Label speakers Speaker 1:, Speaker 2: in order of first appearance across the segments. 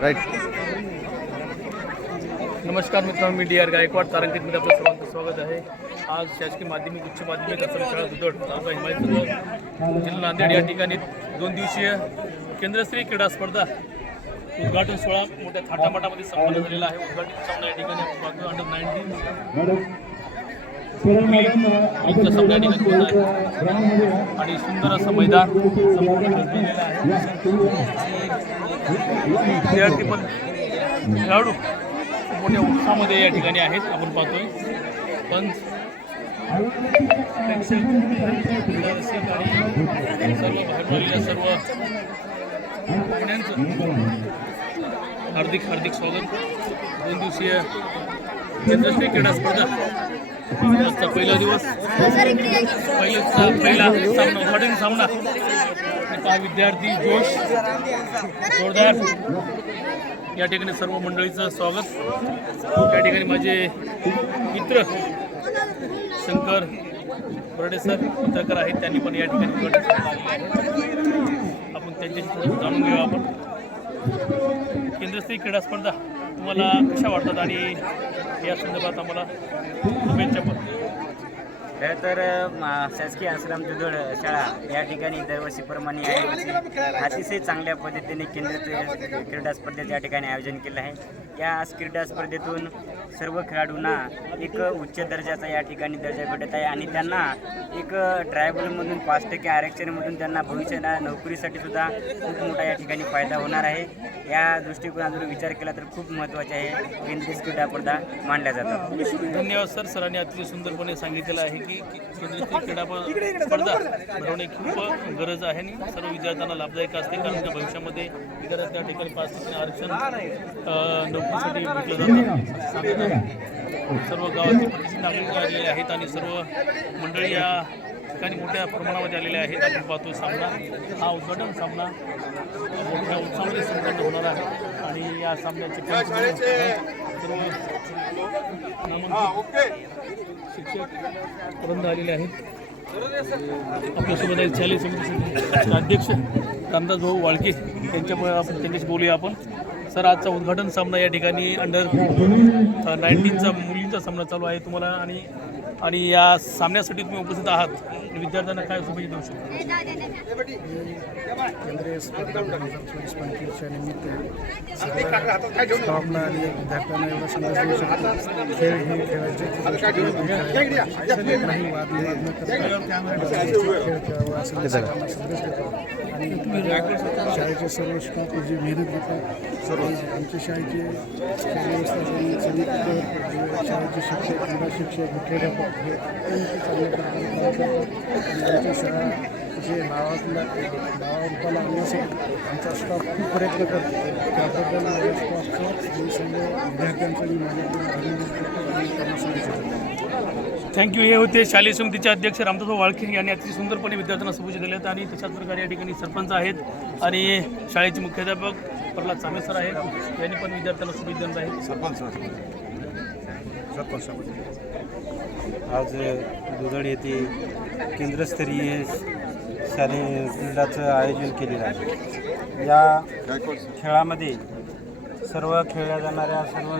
Speaker 1: Right.
Speaker 2: नमस्कार मित्रांनो मी डी आर गायकवाड तारांकितमध्ये आपलं सर्वांचं स्वागत आहे. आज शासकीय माध्यमिक उच्च माध्यमिक आश्रमशाळा दुधड तालुका हिमायतनगर जिल्हा नांदेड या ठिकाणी दोन दिवसीय केंद्रस्तरीय क्रीडा स्पर्धा उद्घाटन सोहळा मोठ्या थाटामाटामध्ये संपन्न झालेला आहे. उद्घाटन सामना या ठिकाणी अंडर नाईन्टीन लीगचा सामना या ठिकाणी होत आहे आणि सुंदर असं मैदान। संपूर्ण आहे विद्यार्थी पण खेळाडू मोठ्या उत्साहामध्ये या ठिकाणी आहेत आपण पाहतोय. पण सर्व आलेल्या सर्व हार्दिक हार्दिक स्वागत. दोन दिवसीय केंद्रश्री क्रीडा स्पर्धा. आजचा पहिला दिवस. पहिला पहिला सामना उद्घाटन सामना. पहा विद्यार्थी जोश जोरदार. या ठिकाणी सर्व मंडळीचं स्वागत. या ठिकाणी माझे मित्र शंकर बर्डे सर पत्रकार आहेत. त्यांनी पण या ठिकाणी आपण त्यांच्याशी जाणून घेऊ आपण. केंद्रस्तरीय क्रीडा स्पर्धा. तुम्हाला कशा वाटतात आणि या संदर्भात आम्हाला शुभेच्छा पण.
Speaker 3: खरं तर शासकीय आश्रम दुधड शाळा या ठिकाणी दरवर्षीप्रमाणे यावर्षी अतिशय चांगल्या पद्धतीने केंद्रित क्रीडा स्पर्धेचं या ठिकाणी आयोजन केलं आहे. या क्रीडा स्पर्धेतून सर्व खेळाडूंना एक उच्च दर्जाचा या ठिकाणी दर्जा भेटत आहे आणि त्यांना एक ट्रायबलमधून पाच टक्के आरक्षणमधून त्यांना भविष्याला नोकरीसाठी सुद्धा खूप मोठा या ठिकाणी फायदा होणार आहे. या दृष्टिकोनातून विचार केला तर खूप महत्त्वाचे आहे. केंद्रीय क्रीडा स्पर्धा मांडल्या जातात.
Speaker 2: धन्यवाद सर. सरांनी अतिशय सुंदरपणे सांगितलेलं आहे की केंद्रीय क्रीडा प- स्पर्धा भरवणे खूप गरज आहे आणि सर्व विद्यार्थ्यांना लाभदायक असते कारण त्या भविष्यामध्ये विद्यार्थी त्या ठिकाणी पाच टक्के आरक्षण अ, नोकरीसाठी भेटलं जातं. सर्व गावातील प्रतिष्ठित नागरिक आलेले आहेत आणि सर्व मंडळी या ठिकाणी मोठ्या प्रमाणामध्ये आलेले आहेत. आपण पाहतो सामना हा उद्घाटन सामना मोठ्या उत्साहामध्ये संपन्न होणार आहे. आणि या सामन्याचे शिक्षक वृंद आलेले आहेत. आपल्यासोबत आहेत शालेय समितीचे अध्यक्ष रामदास भाऊ वाळके. यांच्यामुळे आपण त्यांच्याशी बोलूया आपण. सर आजचा उद्घाटन सामना या ठिकाणी अंडर नाईन्टीनचा मुलींचा सामना चालू आहे तुम्हाला आणि आणि या सामन्यासाठी तुम्ही उपस्थित आहात. विद्यार्थ्यांना काय शुभेच्छा देऊ शकता?
Speaker 4: आणि विद्यार्थ्यांना एवढा संदेश देऊ शकतो. खेळ हे खेळायचे काही वाद विवाद न करता खेळ खेळावा असं सर्वांना संदेश देतो. आणि शाळेचे सर्व स्टाफ जी मेहनत घेतात सर्व आमच्या शाळेचे शाळेचे शिक्षक क्रीडा शिक्षक मुख्याध्यापक हे चांगल्या प्रकारे आमच्या शाळा जे नावातल्या नावारूपाला आणण्यासाठी आमचा स्टाफ खूप प्रयत्न करतो. त्याबद्दल माझ्या स्टाफचं मी सर्व विद्यार्थ्यांचं मी माझ्याकडून अभिनंदन करतो आणि त्यांना शुभेच्छा देतो.
Speaker 2: थँक्यू हे होते शालेय समितीचे अध्यक्ष रामदासभाऊ वाळके यांनी अतिशय सुंदरपणे विद्यार्थ्यांना शुभेच्छा दिल्यात आणि तशाच प्रकारे या ठिकाणी सरपंच आहेत आणि शाळेचे मुख्याध्यापक प्रल्हाद चामे सर आहेत. यांनी पण विद्यार्थ्यांना शुभेच्छा देत आहेत.
Speaker 5: आज दुधड येथे केंद्रस्तरीय शालेय क्रीडाचं आयोजन केलेलं आहे. या खेळामध्ये सर्व खेळल्या जाणाऱ्या सर्व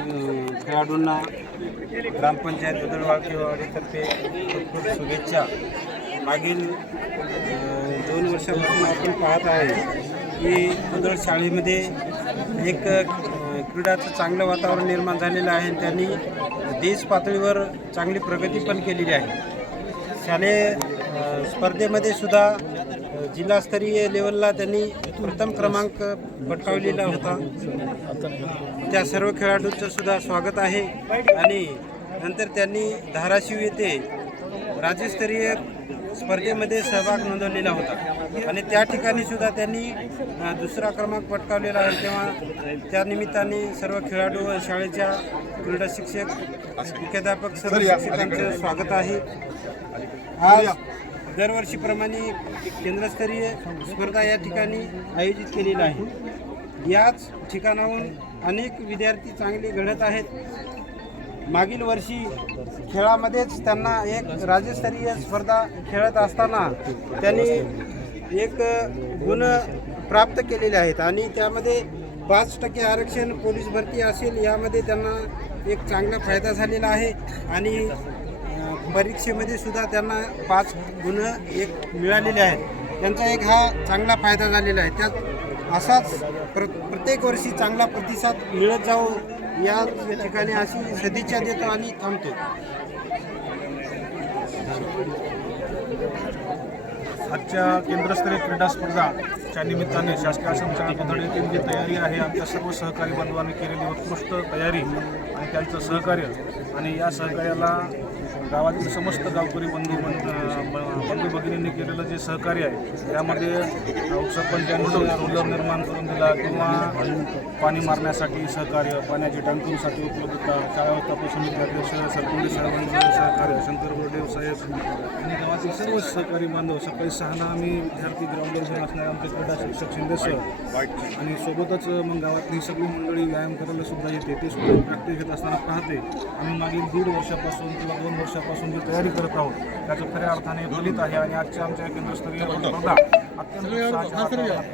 Speaker 5: खेळाडूंना ग्रामपंचायत दुधडवाडीतर्फे खूप खूप शुभेच्छा. मागील दोन वर्षापासून आपण पाहत आहे की दुधड शाळेमध्ये एक क्रीडाचं चांगलं वातावरण निर्माण झालेलं आहे त्यांनी देश पातळीवर चांगली प्रगती पण केलेली आहे. शालेय स्पर्धेमध्ये सुद्धा जिल्हास्तरीय लेवलला त्यांनी प्रथम क्रमांक पटकावलेला होता. त्या सर्व खेळाडूंचं सुद्धा स्वागत आहे. आणि नंतर त्यांनी धाराशिव येथे राज्यस्तरीय स्पर्धेमध्ये सहभाग नोंदवलेला होता. आणि त्या ठिकाणी सुद्धा त्यांनी दुसरा क्रमांक पटकावलेला आहे. तेव्हा त्या निमित्ताने सर्व खेळाडू व शाळेच्या क्रीडा शिक्षक मुख्याध्यापक सर्व शिक्षकांचं स्वागत आहे. आज दरवर्षीप्रमाणे केंद्रस्तरीय स्पर्धा या ठिकाणी आयोजित केलेली आहे. याच ठिकाणाहून अनेक विद्यार्थी चांगले घडत आहेत. मागील वर्षी खेळामध्येच त्यांना एक राज्यस्तरीय स्पर्धा खेळत असताना त्यांनी एक गुण प्राप्त केलेले आहेत आणि त्यामध्ये पाच टक्के आरक्षण पोलीस भरती असेल यामध्ये त्यांना एक चांगला फायदा झालेला आहे आणि परीक्षेमध्ये सुद्धा त्यांना पाच गुण एक मिळालेले आहेत. त्यांचा एक हा चांगला फायदा झालेला आहे. त्यात असाच प्र प्रत्येक वर्षी चांगला प्रतिसाद मिळत जावो या ठिकाणी अशी सदिच्छा देतो आणि थांबतो.
Speaker 1: आजच्या केंद्रस्तरीय क्रीडा स्पर्धाच्या निमित्ताने शासकीय आश्रम शाळा जी तयारी आहे आमच्या सर्व सहकारी बांधवांनी केलेली उत्कृष्ट तयारी आणि त्यांचं सहकार्य आणि या सहकार्याला गावातील समस्त गावकरी बंधू बंध- भगिनींनी केलेलं जे सहकार्य आहे त्यामध्ये उपसरपंचांनी रोलर निर्माण करून दिला किंवा पाणी मारण्यासाठी सहकार्य पाण्याची टँकरसाठी उपलब्धता शाळा व्यवस्थापन समिती अध्यक्ष सरपंच साहेबांचं सहकार्य शंकर बोर्डेव साहेब आणि गावातील सर्व सहकारी बांधव सकाळी सहाला आम्ही विद्यार्थी ग्राउंडवर घेऊन असणारे आमचे क्रीडा शिक्षक शिंदे सर आणि सोबतच मग गावातली सगळी मंडळी व्यायाम करायला सुद्धा येते ते सुद्धा प्रॅक्टिस घेत असताना पाहते. आम्ही मागील दीड वर्षापासून किंवा दोन वर्षापासून जी तयारी करत आहोत त्याचं खऱ्या अर्थाने फलित आहे आणि आजच्या आमच्या केंद्रस्तरीय स्पर्धा अत्यंत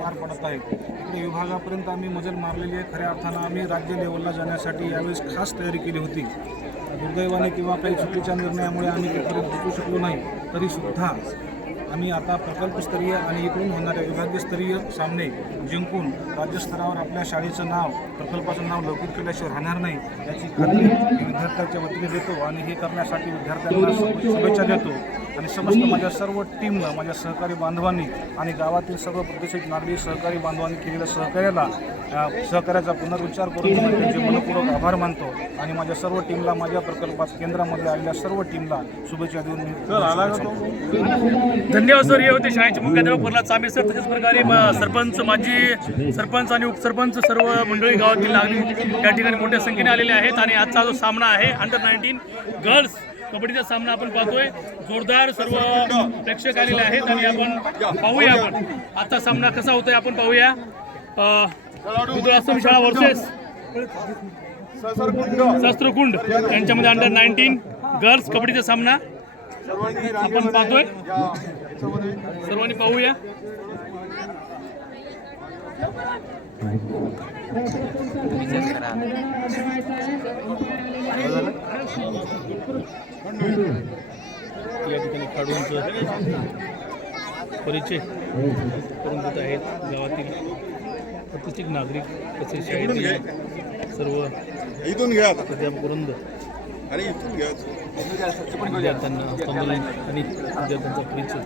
Speaker 1: पार पडत इकडे विभागापर्यंत आम्ही मजल मारलेली आहे. खऱ्या अर्थानं आम्ही राज्य लेवलला जाण्यासाठी यावेळेस खास तयारी केली होती. दुर्दैवाने किंवा काही चुकीच्या निर्णयामुळे आम्ही तिथपर्यंत पोहोचू शकलो नाही तरी सुद्धा आम्ही आता प्रकल्पस्तरीय आणि इकडून होणाऱ्या विभागीयस्तरीय सामने जिंकून राज्यस्तरावर आपल्या शाळेचं नाव प्रकल्पाचं नाव लौकिक केल्याशिवाय राहणार नाही याची खात्री विद्यार्थ्यांच्या वतीने देतो आणि हे करण्यासाठी विद्यार्थ्यांना शुभेच्छा देतो. आणि समस्त माझ्या सर्व टीमनं माझ्या सहकारी बांधवांनी आणि गावातील सर्व प्रतिष्ठित नागरिक सहकारी बांधवांनी केलेल्या सहकार्याला सहकार्याचा पुनरुच्चार करून मी त्यांचे मनपूर्वक आभार मानतो. आणि माझ्या सर्व टीमला माझ्या प्रकल्पात केंद्रामध्ये आलेल्या सर्व टीमला शुभेच्छा देऊन मी.
Speaker 2: धन्यवाद सर. हे होते शाळेचे मुख्याध्यापक प्रल्हाद चांबे सर तसेच प्रकारे म- सरपंच माजी सरपंच आणि उपसरपंच सर्व मंडळी गावातील नागरिक या ठिकाणी मोठ्या संख्येने आलेले आहेत. आणि आजचा जो सामना आहे अंडर नाईन्टीन गर्ल्स कबड्डीचा सामना आपण पाहतोय. जोरदार सर्व प्रेक्षक आलेले आहेत आणि आपण पाहूया आपण. आजचा सामना कसा होतोय आपण पाहूया. अ, आश्रम शाळा वर्सेस शस्त्रकुंड यांच्यामध्ये अंडर नाईन्टीन गर्ल्स कबड्डीचा सामना आपण पाहतोय. सर्वांनी पाहूया. या ठिकाणी खेळाडूंचं परिचय करून देत आहेत गावातील प्रतिष्ठित नागरिक तसेच शाळेतील सर्व
Speaker 6: इथून घ्या
Speaker 2: अध्यापक वृंद
Speaker 6: अरे इथून घ्या.
Speaker 2: विद्यार्थ्यांना आणि विद्यार्थ्यांचा परिचय.